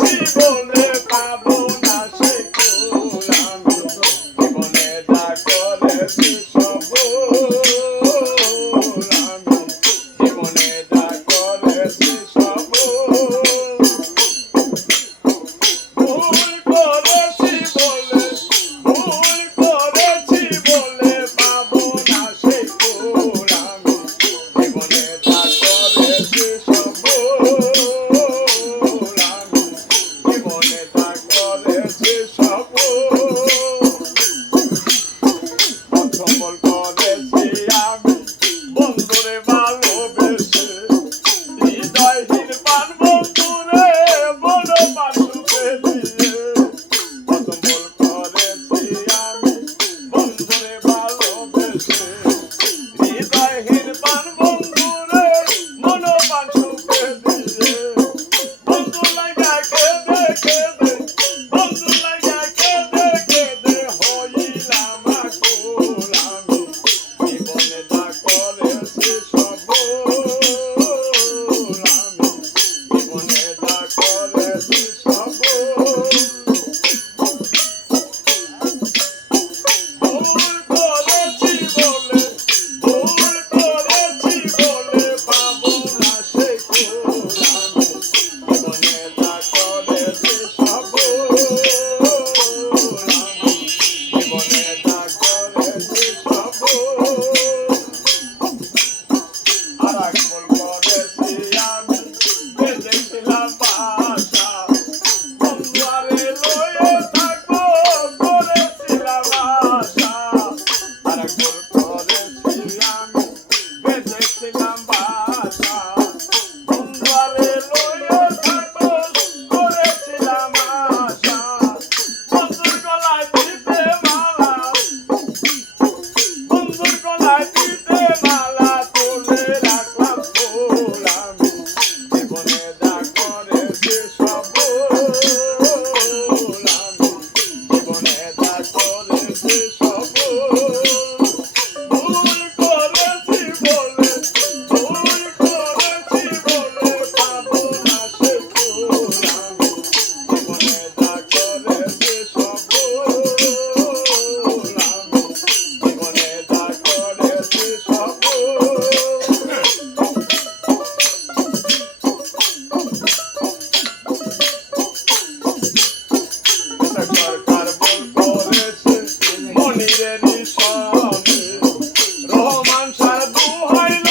Jibon high